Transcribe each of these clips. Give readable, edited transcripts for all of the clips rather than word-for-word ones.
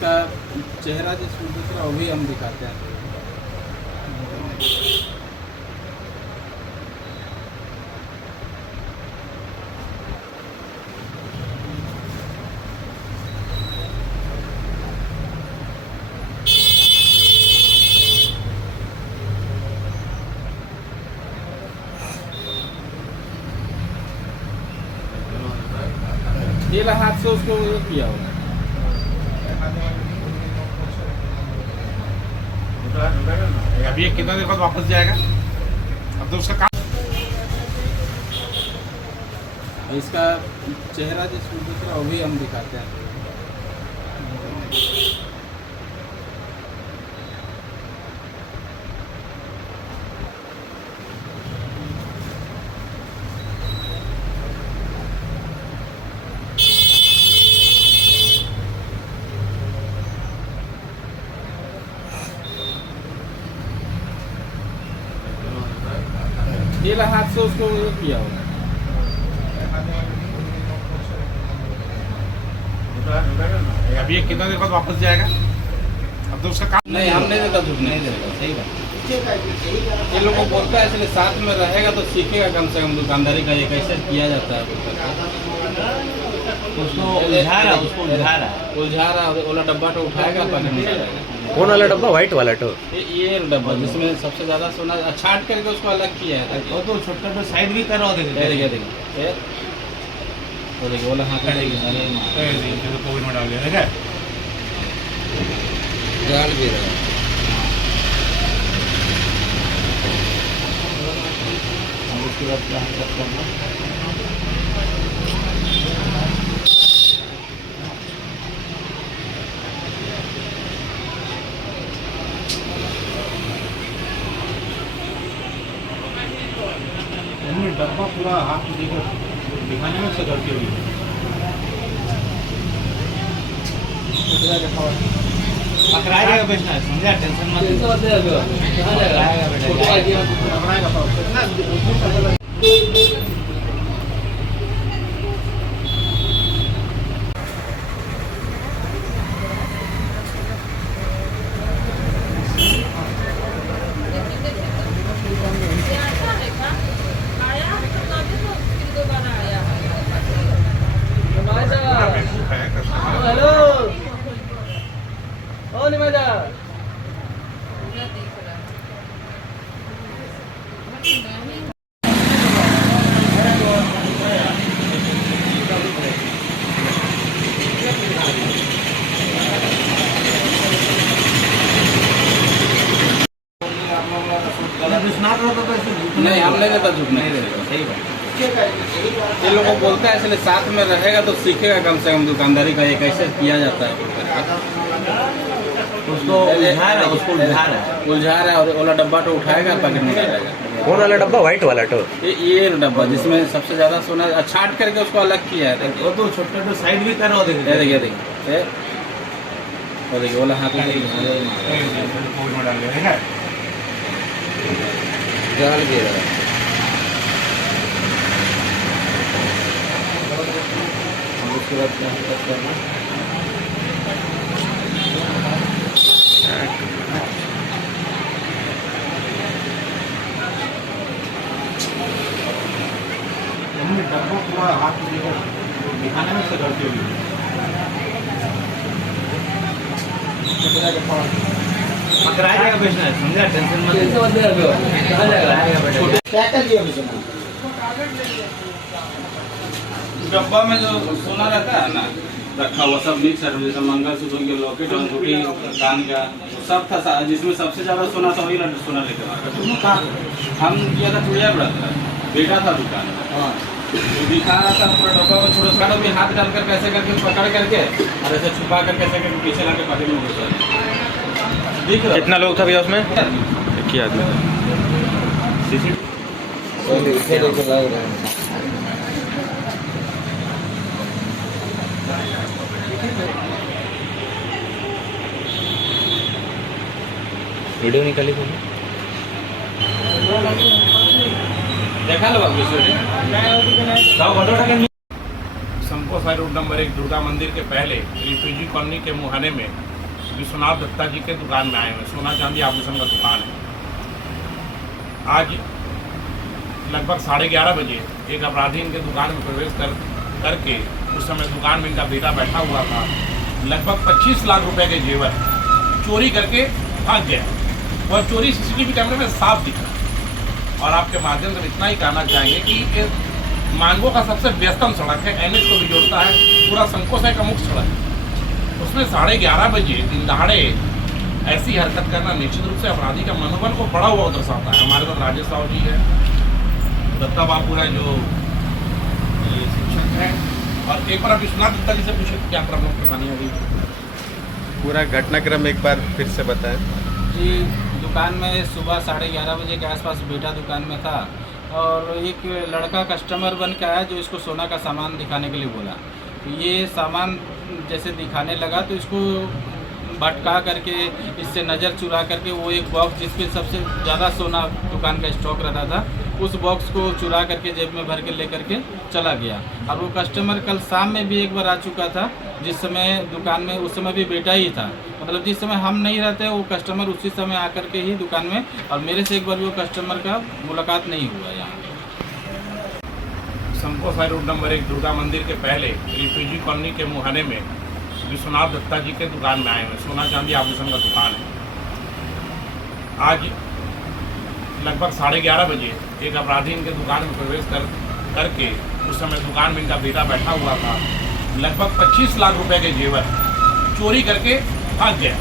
इसका चेहरा जिसमें दिख रहा है वो भी हम दिखाते हैं। ये हाथ से उसको ये किया होगा। अभी ये कितना देर बाद वापस जाएगा? अब तो उसका काम। इसका चेहरा जिसमें दिख रहा है वो भी हम दिखाते हैं। ये हाथ से उसको ये किया होगा। अभी ये कितना देर बाद वापस जाएगा? अब तो उसका काम। नहीं, हम नहीं देता, झूठ नहीं देता। सही बात। ये लोग को बोलता है इसलिए साथ में रहेगा तो सीखेगा कम से कम दुकानदारी का ये कैसे किया जाता है। उसको उलझा रहा है। ओला डब्बा तो उठाएगा पकड़ नहीं जाएगा। कौन वाला डब्बा? व्हाइट वाला तो ये डब्बा जिसमें सबसे ज्यादा सोना छाट करके उसको अलग किया है। वो तो छोटा तो साइड भी कर रहा देखिए वो देखिए ओला हाथ कोविड में डाल दिया है। डाल भी रहा है। उसके बाद क्या करना डब्बा पूरा हाथ दिखाने में से गलती हुई। पकड़ाएगा बेचना है, समझा? टेंशन मत। हेलो ओ निमाजा नहीं, हम नहीं देता, झूठ नहीं देता। सही बात। ये लोग को बोलता है इसलिए साथ में रहेगा तो सीखेगा कम से कम दुकानदारी का ये कैसे किया जाता है। उसको उलझा रहा है। और ओला डब्बा तो उठाएगा पकड़ नहीं जाएगा। कौन वाला डब्बा? व्हाइट वाला तो ये डब्बा जिसमें सबसे ज्यादा सोना छाट करके उसको अलग किया है। वो तो छोटा तो साइड भी कर रहा देखिए वो देखिए ओला हाथ कोविड में डाल दिया है। डाल भी रहा है। उसके बाद क्या करना डब्बा पूरा हाथ दिखाने में से गलती हुई। पकड़ाएगा बेचना है, समझा? टेंशन मत। डब्बा में जो सोना रहता है ना रखा हुआ सब मिक्स है, जैसे मंगलसूत्र हो गया, लॉकेट, अंगूठी, कान का सब था। जिसमें सबसे ज्यादा सोना था वही सोना लेकर हम किया था। चुड़िया बड़ा था, बेटा था दुकान में, तो दिखा रहा था पूरा डब्बा में छोटा सा भी हाथ डालकर कैसे करके पकड़ करके और ऐसे छुपा कर कैसे करके पीछे लाके पकड़ में दिख रहा। कितना लोग था भैया उसमें? एक ही आदमी था। वीडियो निकाली तुमने? देखा लो संपोसा रोड नंबर 1 दुर्गा मंदिर के पहले रिफ्यूजी कॉलोनी के मुहाने में विश्वनाथ दत्ता जी के दुकान में आए हुए। सोना चांदी आभूषण का दुकान है। आज लगभग 11:30 बजे एक अपराधी इनके दुकान में प्रवेश करके उस समय दुकान में इनका बेटा बैठा हुआ था, लगभग 25 लाख रुपए के जेवर चोरी करके भाग गया। वह चोरी सीसीटीवी कैमरे में साफ दिखा। और आपके माध्यम से इतना ही कहना चाहेंगे कि ये मानगो का सबसे व्यस्तम सड़क है, एनएच को भी जोड़ता है, पूरा संकोसाई का मुख्य सड़क है। उसमें 11:30 बजे दिन दहाड़े ऐसी हरकत करना निश्चित रूप से अपराधी का मनोबल को बढ़ा हुआ दर्शाता है। हमारे साथ राजेश राव जी है, दत्ता बाबू है जो शिक्षक हैं, और एक बार आप विश्वनाथ दत्ता जी से पूछे क्या प्रमुख परेशानी होगी। पूरा घटनाक्रम एक बार फिर से बताएं। जी, दुकान में सुबह 11:30 बजे के आसपास बेटा दुकान में था और एक लड़का कस्टमर बन के आया जो इसको सोना का सामान दिखाने के लिए बोला। तो ये सामान जैसे दिखाने लगा तो इसको भटका करके, इससे नज़र चुरा करके वो एक बॉक्स जिसपे सबसे ज़्यादा सोना दुकान का स्टॉक रहता था, उस बॉक्स को चुरा करके जेब में भर के लेकर के चला गया। और वो कस्टमर कल शाम में भी एक बार आ चुका था, जिस समय दुकान में उस समय भी बेटा ही था। मतलब जिस समय हम नहीं रहते वो कस्टमर उसी समय आकर के ही दुकान में, और मेरे से एक बार भी वो कस्टमर का मुलाकात नहीं हुआ। यहाँ संकोसाई रोड नंबर 1 दुर्गा मंदिर के पहले रिफ्यूजी कॉलोनी के मुहाने में विश्वनाथ दत्ता जी के दुकान में आए हुए। सोना चांदी आभूषण का दुकान है। आज लगभग 11:30 बजे एक अपराधी इनके दुकान में प्रवेश करके उस समय दुकान में इनका बेटा बैठा हुआ था, लगभग 25 लाख रुपए के जेवर चोरी करके भाग गया।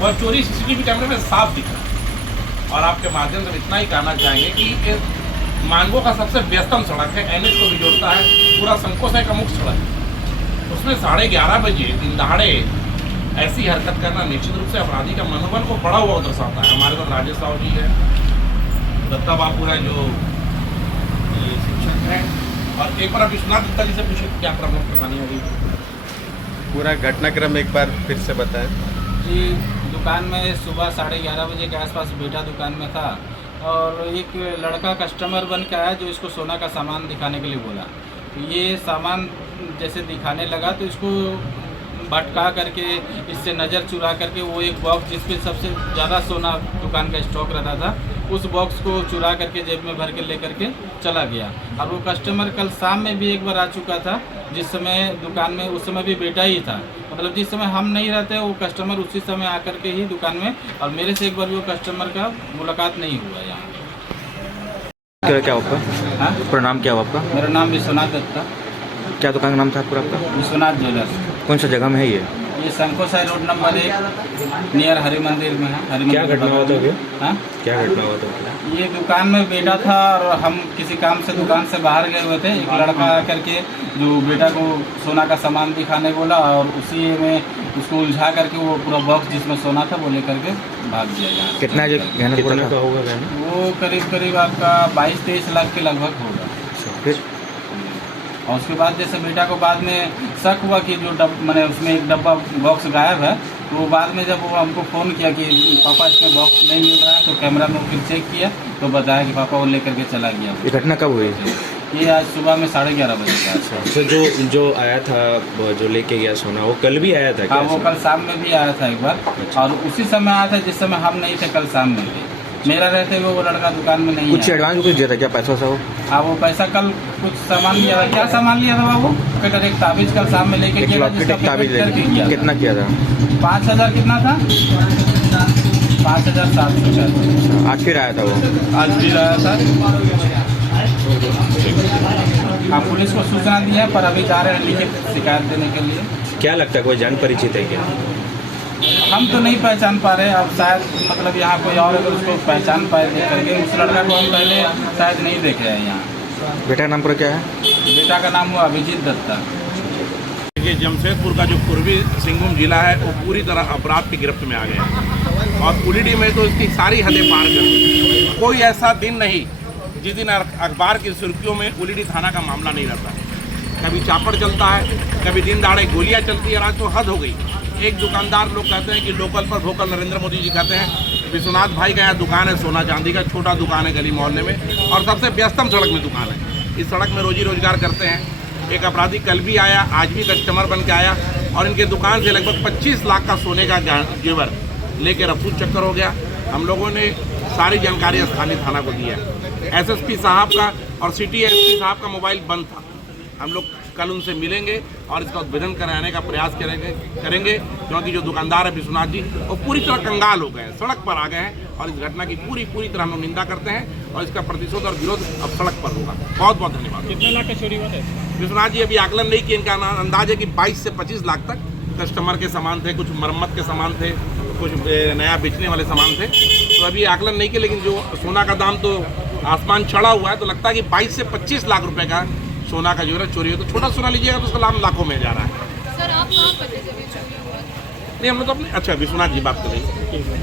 वह चोरी सीसीटीवी कैमरे में साफ दिखा। और आपके माध्यम से इतना ही कहना चाहेंगे कि ये मानगो का सबसे व्यस्तम सड़क है, एनएच को भी जोड़ता है, पूरा संकोसाई का मुख्य सड़क है। उसमें 11:30 बजे दिन दहाड़े ऐसी हरकत करना निश्चित रूप से अपराधी का मनोबल को बढ़ा हुआ दर्शाता है। हमारे साथ राजेश राव जी है, दत्ता बाबू है जो शिक्षक हैं, और एक बार आप विश्वनाथ दत्ता जी से पूछे क्या प्रमुख परेशानी होगी। पूरा घटनाक्रम एक बार फिर से बताएं। जी, दुकान में सुबह 11:30 बजे के आसपास बेटा दुकान में था और एक लड़का कस्टमर बन के आया जो इसको सोना का सामान दिखाने के लिए बोला। तो ये सामान जैसे दिखाने लगा तो इसको भटका करके, इससे नज़र चुरा करके वो एक बॉक्स जिसपे सबसे ज़्यादा सोना दुकान का स्टॉक रहता था, उस बॉक्स को चुरा करके जेब में भर के लेकर के चला गया। और वो कस्टमर कल शाम में भी एक बार आ चुका था, जिस समय दुकान में उस समय भी बेटा ही था। मतलब जिस समय हम नहीं रहते वो कस्टमर उसी समय आकर के ही दुकान में, और मेरे से एक बार भी वो कस्टमर का मुलाकात नहीं हुआ। यहाँ क्या आपका? हाँ, पूरा नाम क्या हुआ आपका? मेरा नाम विश्वनाथ दत्ता। क्या दुकान का नाम था पूरा आपका? विश्वनाथ ज्वेलर्स। कौन सा जगह में है ये? ये संकोसाई रोड नंबर 1 नियर हरि मंदिर में है। हरि क्या मंदिर घटना हुआ था अभी? हाँ, क्या घटना हुआ था? ये दुकान में बेटा था और हम किसी काम से दुकान से बाहर गए हुए थे। एक लड़का आकर के जो बेटा को सोना का सामान दिखाने बोला और उसी में उसको उलझा करके वो पूरा बॉक्स जिसमें सोना था वो लेकर के भाग गया। यहाँ कितना गहना का होगा गहना? वो करीब करीब आपका 22-23 लाख के लगभग होगा। फिर और उसके बाद जैसे बेटा को बाद में शक हुआ कि जो मैंने उसमें एक डब्बा बॉक्स गायब है, तो बाद में जब वो हमको फ़ोन किया कि पापा इसमें बॉक्स नहीं मिल रहा है, तो कैमरा में फिर चेक किया तो बताया कि पापा वो लेकर के चला गया। ये घटना कब हुई? ये आज सुबह में 11:30 बजे का। अच्छा, तो जो आया था, जो लेके गया सोना, वो कल भी आया था क्या? हाँ, वो कल शाम में भी आया था एक बार। अच्छा। और उसी समय आया था जिस समय हम नहीं थे, कल शाम में भी। मेरा रहते हुए वो लड़का दुकान में नहीं कुछ आया। एडवांस कुछ दिया था क्या, पैसा हो? हाँ, वो पैसा कल कुछ सामान लिया था। क्या सामान लिया था बाबू? बेटा एक ताबीज कल शाम में लेके गया, जिसका ताबीज पेमेंट करके गया। कितना किया था? 5,000 कितना था? 5,700। आज फिर आया था वो? आज भी आया था। हाँ, पुलिस को सूचना दी है, पर अभी जा रहे हैं लिखित शिकायत देने के लिए। क्या लगता है कोई जान परिचित है क्या? हम तो नहीं पहचान पा रहे। अब शायद मतलब यहाँ कोई और अगर उसको पहचान पाए देख करके। उस लड़का को हम पहले शायद नहीं देखे हैं यहाँ। बेटा का नाम पूरा क्या है? बेटा का नाम हुआ अभिजीत दत्ता। ये जमशेदपुर का जो पूर्वी सिंहभूम जिला है वो पूरी तरह अपराध की गिरफ्त में आ गया है। और उलीडी में तो इसकी सारी हदें पार कर दी। कोई ऐसा दिन नहीं जिस दिन अखबार की सुर्खियों में उलीडी थाना का मामला नहीं रहता। कभी चापड़ चलता है, कभी दिन दहाड़े गोलियां चलती है। आज तो हद हो गई। एक दुकानदार लोग कहते हैं कि लोकल पर वोकल नरेंद्र मोदी जी कहते हैं। विश्वनाथ भाई का यहाँ दुकान है सोना चांदी का, छोटा दुकान है गली मोहल्ले में, और सबसे व्यस्तम सड़क में दुकान है। इस सड़क में रोजी रोजगार करते हैं। एक अपराधी कल भी आया, आज भी कस्टमर बन के आया। और इनके दुकान से लगभग 25 लाख का सोने का जेवर लेके रफू चक्कर हो गया। हम लोगों ने सारी जानकारी स्थानीय थाना को दी है। एसएसपी साहब का और सिटी एसपी साहब का मोबाइल बंद था। हम लोग कल उनसे मिलेंगे और इसका उद्भेदन कराने का प्रयास करेंगे क्योंकि जो दुकानदार है विश्वनाथ जी वो पूरी तरह कंगाल हो गए हैं, सड़क पर आ गए हैं और इस घटना की पूरी तरह हम लोग निंदा करते हैं और इसका प्रतिशोध और विरोध अब सड़क पर होगा। बहुत बहुत धन्यवाद। कितने लाख का चोरी हुआ था? विश्वनाथ जी अभी आकलन नहीं किया, इनका अंदाज है कि 22 से 25 लाख तक कस्टमर के सामान थे, कुछ मरम्मत के सामान थे, कुछ नया बेचने वाले सामान थे। तो अभी आकलन नहीं किया, लेकिन जो सोना का दाम तो आसमान चढ़ा हुआ है, तो लगता है कि 22 से 25 लाख रुपए का सोना का जो है चोरी हो। तो छोटा सोना लीजिएगा तो उसका लाभ लाखों में जा रहा है। सर आप कहाँ पर थे जब ये चोरी हुआ? नहीं हम लोग तो अपने अच्छा विश्वनाथ जी बात कर रही है।